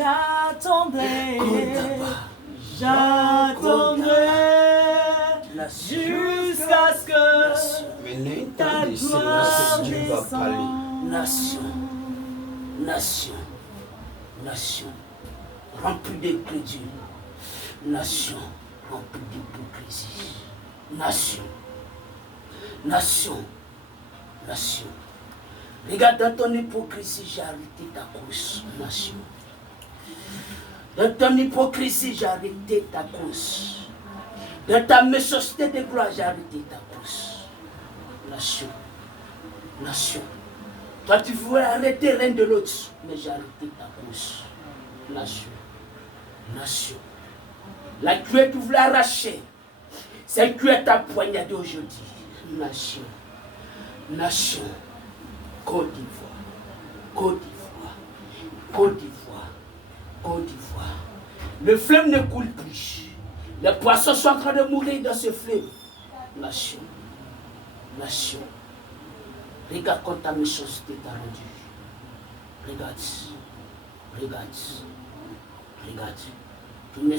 J'attendrai jusqu'à ce que ta gloire descende. Nation remplie d'incrédulité, nation remplie d'hypocrisie, nation. Regarde dans ton hypocrisie, j'ai arrêté ta course, nation. Dans ton hypocrisie, j'ai arrêté ta course. Dans ta méchanceté de gloire, j'ai arrêté ta course. Nation. Toi, tu voulais arrêter l'un de l'autre, mais j'ai arrêté ta course. Nation. La cuillère que tu voulais arracher, c'est cuillère t'a poignardé aujourd'hui. Nation. Côte d'Ivoire. Le fleuve ne coule plus. Les poissons sont en train de mourir dans ce fleuve. Nation. Regarde quand ta méchanceté t'a rendu. Regarde. Tu ne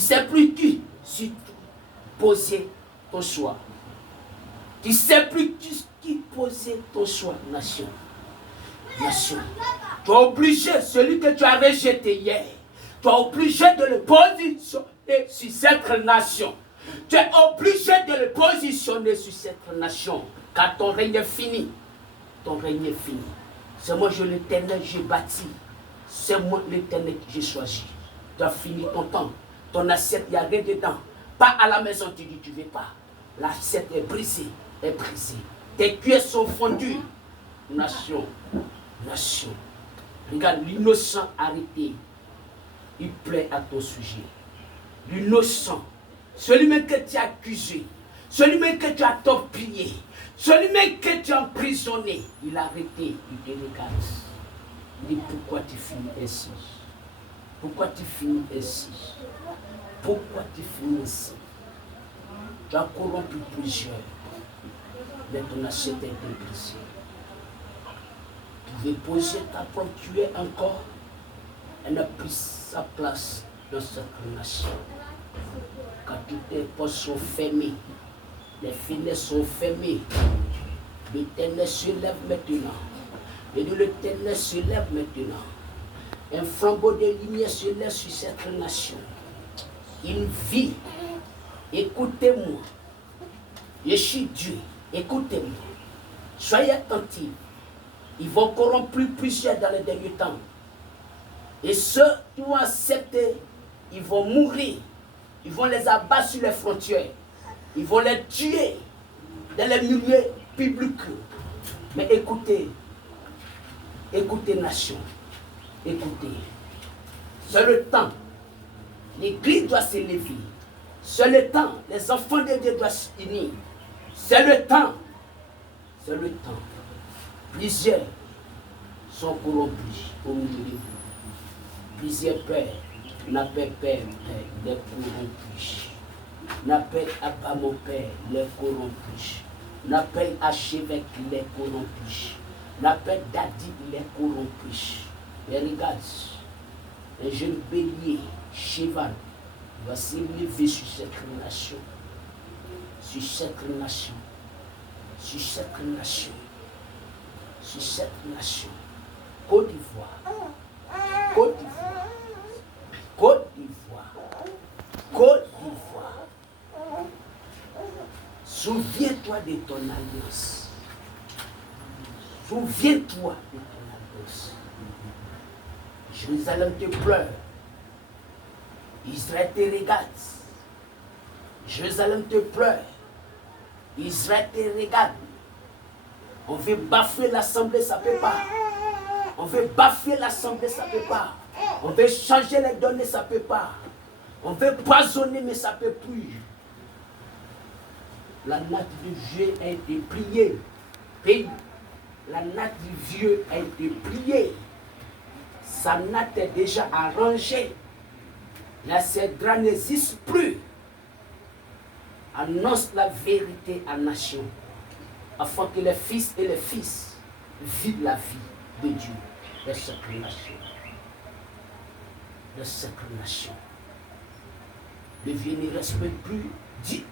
sais plus qui poser ton choix. Tu ne sais plus qui poser ton choix, nation. Tu es obligé, celui que tu as rejeté hier, tu es obligé de le positionner sur cette nation. Tu es obligé de le positionner sur cette nation, car ton règne est fini. C'est moi, l'Éternel, j'ai bâti. C'est moi, l'Éternel, que j'ai choisi. Tu as fini ton temps. Ton assiette, il n'y a rien dedans. Pas à la maison, tu dis, tu ne veux pas. L'assiette est brisée. Tes cuillères sont fondues. Nation. Regarde, l'innocent arrêté. Il plaît à ton sujet. L'innocent. Celui-même que tu as accusé. Celui-même que tu as torpillé. Celui-même que tu as emprisonné. Il a arrêté. Il te regarde. Il dit, pourquoi tu finis ainsi? Tu as corrompu plusieurs. Mais ton assiette est brisée. Tu veux poser ta propre cuillère encore. Elle n'a plus sa place dans cette nation. Quand toutes tes portes sont fermées, les filets sont fermés, l'Éternel se lève maintenant. Et l'Éternel se lève maintenant. Un flambeau de lumière se lève sur cette nation. Une vie. Écoutez-moi. Je suis Dieu. Écoutez-moi. Soyez attentifs. Ils vont corrompre plusieurs dans les derniers temps. Et ceux qui vont accepter, ils vont mourir. Ils vont les abattre sur les frontières. Ils vont les tuer dans les milieux publics. Mais écoutez, nation. Écoutez. C'est le temps. L'Église doit s'élever. C'est le temps. Les enfants de Dieu doivent s'unir. C'est le temps. Plusieurs sont corrompus au milieu de vous. Plusieurs pères n'appellent père, les corrompus. N'appellent Abba mon père, les corrompus. N'appellent archevêque, les corrompus. N'appellent Dadi, les corrompus. Et regarde, un jeune bélier, cheval, va s'élever sur cette nation. Côte d'Ivoire. Souviens-toi de ton alliance. Jérusalem te pleure. Israël te regarde. Jérusalem te pleure. Israël te regarde. On veut bafouer l'assemblée, ça ne peut pas. On veut bafouer l'assemblée, ça ne peut pas. On veut changer les données, ça ne peut pas. On veut poisonner, mais ça ne peut plus. La natte du vieux a été pliée. Pays. La natte du vieux a été pliée. Sa natte est déjà arrangée. Là, ces draps n'existent plus. Annonce la vérité à la nation, afin que les fils et les fils vivent la vie de Dieu dans cette nation. de cette nation. Le vieux ne respecte plus dit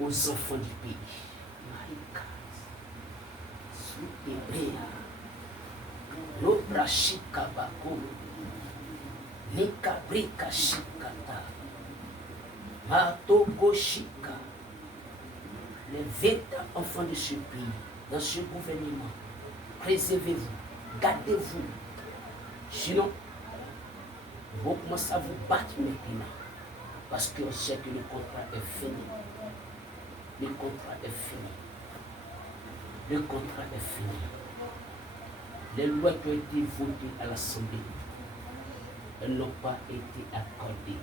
aux enfants du pays. No brashika bako, nika brika shikata, matoko shika. Les vêtements enfants de ce pays, dans ce gouvernement, préservez-vous, gardez-vous. Sinon, vous commencez à vous battre maintenant, parce qu'on sait que le contrat est fini. Le contrat est fini. Le contrat est fini. Les lois qui ont été votées à l'Assemblée, elles n'ont pas été accordées.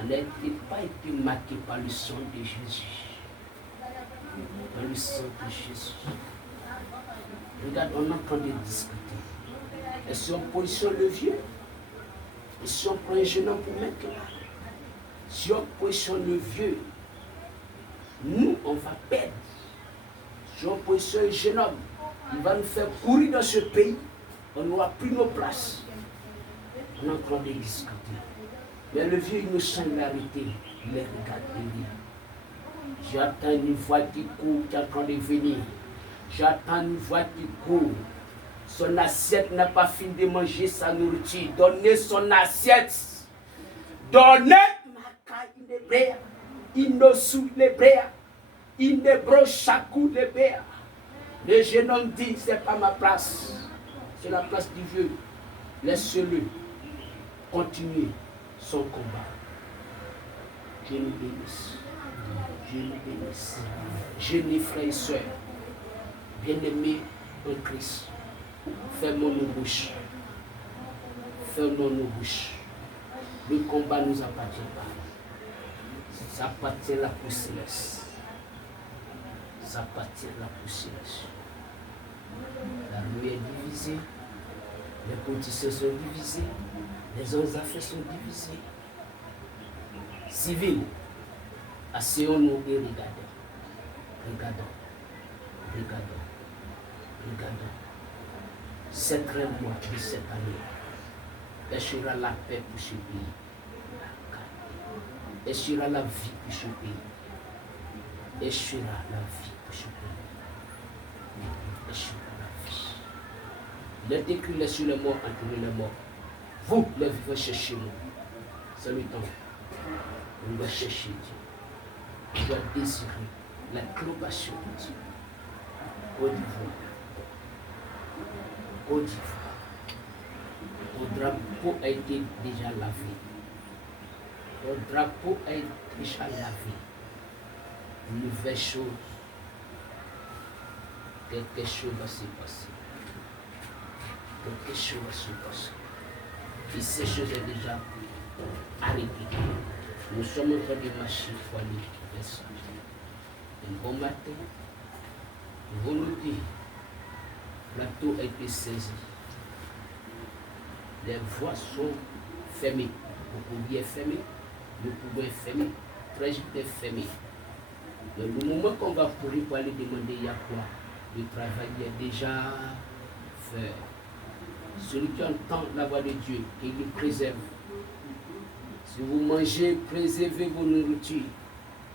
Elles n'ont pas été marquées par le sang de Jésus. Par le sang de Jésus. Regarde, on est en train de discuter. Et si on positionne le vieux, et si on prend un jeune homme pour mettre là, si on positionne le vieux, nous, on va perdre. Si on positionne un jeune homme, il va nous faire courir dans ce pays. On n'aura plus nos places. On est en train de discuter. Mais le vieux innocent, il a arrêté. Il les regarde venir. J'attends une voix qui court, qui est en train de venir. J'attends une voix qui court. Son assiette n'a pas fini de manger sa nourriture. Donnez son assiette. Donnez ma caille de béa. Inosu de béa. Inebro chakou de béa. Le jeune homme dit, ce n'est pas ma place. C'est la place du vieux. Laisse-le continuer son combat. Dieu nous bénisse. Dieu nous bénisse. Jeunes frères et sœurs, bien-aimés en Christ, fermons nos bouches. Fermons nos bouches. Le combat ne nous appartient pas. Ça appartient à la poussière. Ça appartient à la poussière. La rue est divisée, les politiciens sont divisés, les hommes d'affaires sont divisés. Civils, asseyons-nous et regardons. Regardons. Regardons. Regardons. 7 mois de cette année, échouera la paix pour ce pays. Échouera la vie pour ce pays. Échouera la vie pour ce pays. Échouera la vie. Il est écrit laissez les morts enterrer les morts. Vous, les vivants, cherchez-moi. C'est le temps. On doit chercher Dieu. On doit désirer l'approbation de Dieu. Côte d'Ivoire. Côte d'Ivoire. Mon drapeau a été déjà lavé. Mon drapeau a été déjà lavé. Une nouvelle chose. Quelque chose va se passer. Quelque chose va se passer. Et ces choses sont déjà arrêtées. Nous sommes en train de marcher pour aller vers ça. Un bon matin, nous allons nous dire, le plateau a été saisi. Les voies sont fermées. Le courrier est fermé, le pouvoir est fermé, le trajet est fermé. Mais le moment qu'on va courir pour aller demander il y a quoi, le travail est déjà fait. Celui qui entend la voix de Dieu, qui le préserve. Si vous mangez, préservez vos nourritures.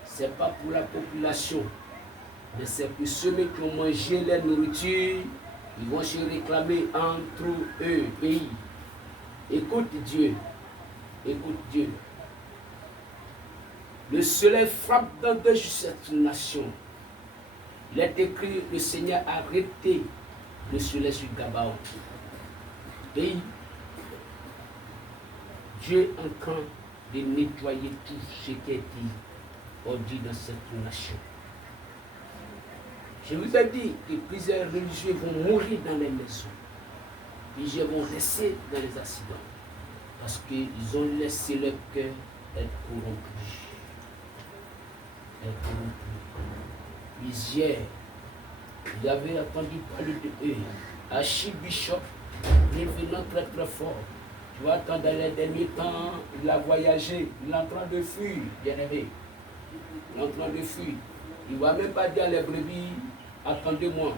Ce n'est pas pour la population, mais c'est pour ceux qui ont mangé la nourriture, ils vont se réclamer entre eux, pays. Écoute Dieu, écoute Dieu. Le soleil frappe dans de cette nation. Il est écrit, le Seigneur a arrêté le soleil sur Gabaon. Pays, Dieu est en train de nettoyer tout ce qui a été ordonné dans cette nation. Je vous ai dit que plusieurs religieux vont mourir dans les maisons. Plusieurs vont rester dans les accidents. Parce qu'ils ont laissé leur cœur être corrompu. Plusieurs, vous avez entendu parler de eux. Archibishop, revenant très très fort. Tu vois, dans les derniers temps, il a voyagé, il est en train de fuir, bien-aimé. Il est en train de fuir. Il ne va même pas dire à les brebis, attendez-moi.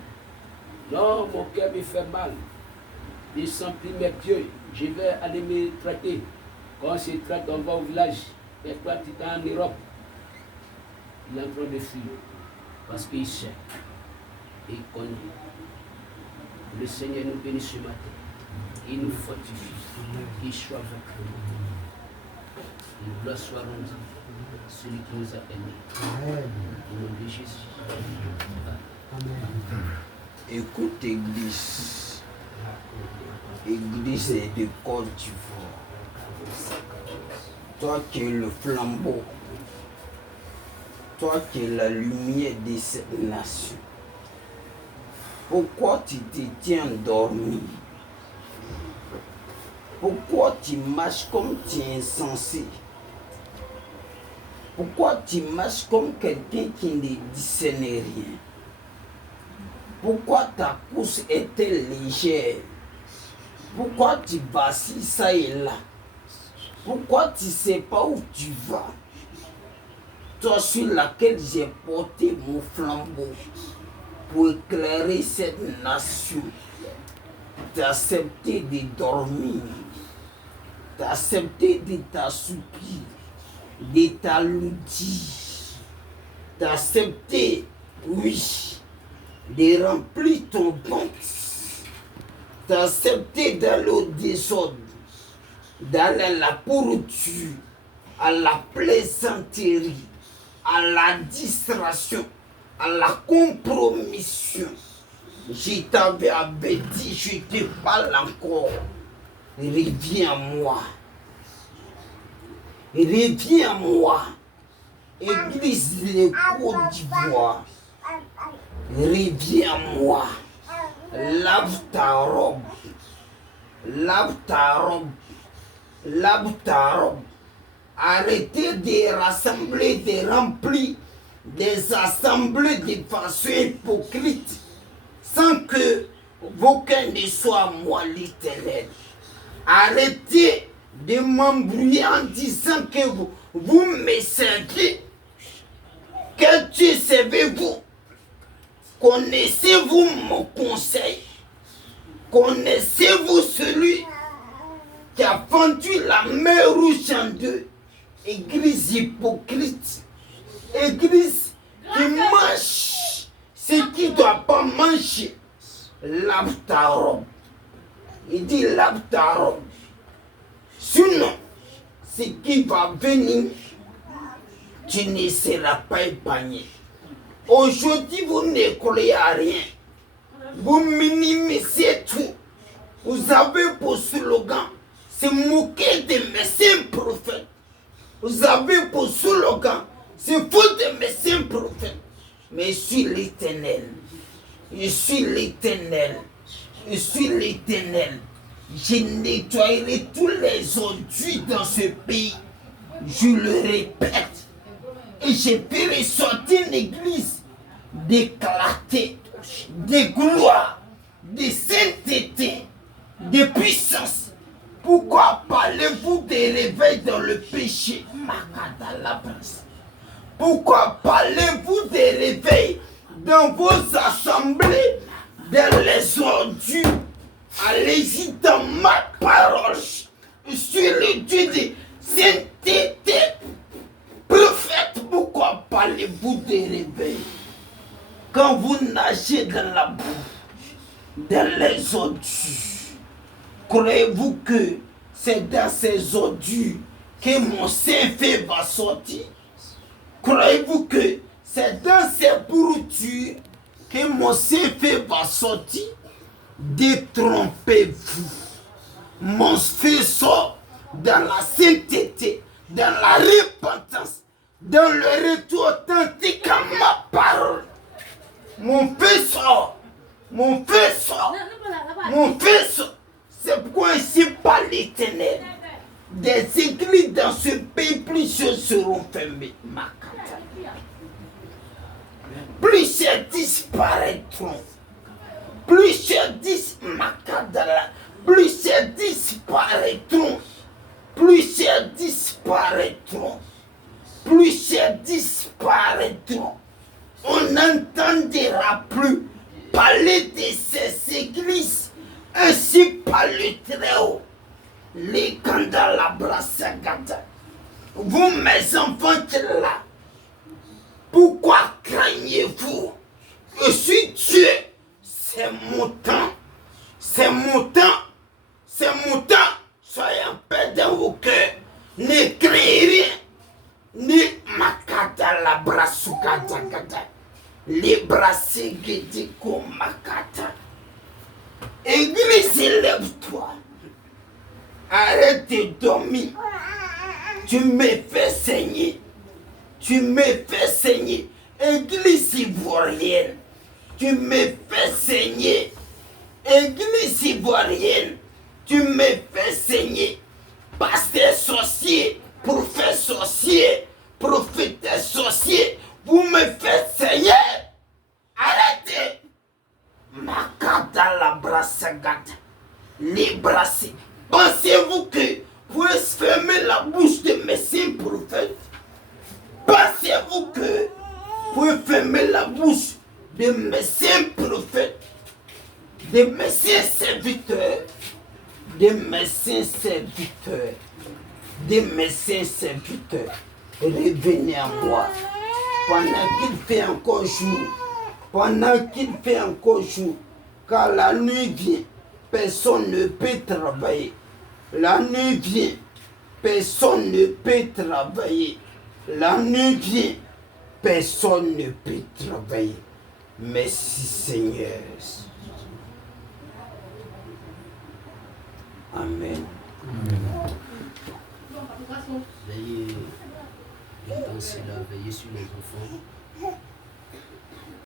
Non, mon cœur me fait mal. Il sent plus mes pieds. Je vais aller me traiter. Quand on se traite, on va au village. Et toi, tu es en Europe. Il est en train de fuir. Parce qu'il sait. Et il connaît. Le Seigneur nous bénit ce matin. Il nous fortifie. Qu'il soit avec nous. Et gloire soit rendue à celui qui nous a aimés. Au nom de Jésus. Amen. Écoute, Église. Église de Côte d'Ivoire. Toi qui es le flambeau. Toi qui es la lumière de cette nation. Pourquoi tu te tiens endormi? Pourquoi tu marches comme tu es insensé? Pourquoi tu marches comme quelqu'un qui ne discerne rien? Pourquoi ta course était légère? Pourquoi tu vacilles ça et là? Pourquoi tu ne sais pas où tu vas? Toi sur laquelle j'ai porté mon flambeau pour éclairer cette nation. Tu as accepté de dormir. Tu as accepté de t'assoupir, de t'alourdir. Tu as accepté, oui, de remplir ton ventre. Tu as accepté d'aller au désordre, d'aller à la pourriture, à la plaisanterie, à la distraction, à la compromission. Je t'avais averti, je te parle encore. Reviens à moi. Reviens à moi. Église de Côte d'Ivoire. Reviens à moi. Lave ta robe. Lave ta robe. Lave ta robe. Arrêtez de rassembler, de remplir des assemblées de façon hypocrite, sans que aucun ne soit à moi l'Éternel. Arrêtez de m'embrouiller en disant que vous me servez. Que Dieu servez-vous? Connaissez-vous mon conseil? Connaissez-vous celui qui a fendu la mer rouge en deux? Église hypocrite. Église qui mange ce qui ne doit pas manger. Lave ta robe. Il dit lave ta robe. Sinon, ce qui va venir, tu ne seras pas épargné. Aujourd'hui, vous ne croyez à rien. Vous minimisez tout. Vous avez pour slogan, c'est moquer de mes saints prophètes. Vous avez pour slogan, c'est faux de mes saints prophètes. Mais je suis l'Éternel. Je suis l'Éternel. Je suis l'Éternel. Je nettoyerai tous les ordures dans ce pays. Je le répète. Et je ferai sortir une église d'éclater, de gloire, de sainteté, de puissance. Pourquoi parlez-vous de réveil dans le péché? Pourquoi parlez-vous de réveil dans vos assemblées, dans les ordures? Allez-y dans ma parole. Je suis le Dieu de sainteté. Prophète, pourquoi parlez-vous de réveil? Quand vous nagez dans la boue, dans les ordures, croyez-vous que c'est dans ces ordures que mon Saint-Fait va sortir? Croyez-vous que c'est dans ces pourritures que mon Saint-Fait va sortir? Détrompez-vous. Mon feu sort dans la sainteté, dans la repentance, dans le retour authentique à ma parole. Mon feu sort. Mon feu sort. Mon feu sort. C'est pourquoi ici par l'Éternel, des églises dans ce pays, plusieurs seront fermées. Plusieurs disparaîtront. Plusieurs disparaîtront. Plusieurs disparaîtront. Plusieurs disparaîtront. On n'entendra plus parler de ces églises ainsi par le Très-Haut. les candelabres sagata. Vous, mes enfants qui sont là, pourquoi craignez-vous? Je suis Dieu. C'est mon temps. C'est mon temps. C'est mon temps. Soyez en paix dans vos cœurs. Ne craignez rien. Ni makata la brasukata kata. Les brasigidiko makata. Église, lève-toi. Arrête de dormir. Tu me fais saigner. Tu me fais saigner. Église ivoirienne. Tu me fais saigner. Église ivoirienne. Tu me fais saigner. Pasteur sorcier. Prophète sorcier. Prophète sorcier. Vous me faites saigner. Arrêtez. Makata la brassagata. Les brassés. Pensez-vous que vous pouvez fermer la bouche de mes saints prophètes? Pensez-vous que vous pouvez fermer la bouche de mes saints prophètes, de mes saints serviteurs, de mes saints serviteurs, de mes saints serviteurs? Revenez à moi pendant qu'il fait encore jour, pendant qu'il fait encore jour, car la nuit vient, personne ne peut travailler. La nuit vient, personne ne peut travailler. La nuit vient, personne ne peut travailler. Merci Seigneur. Amen. Veillez, dans cela, veillez sur les enfants.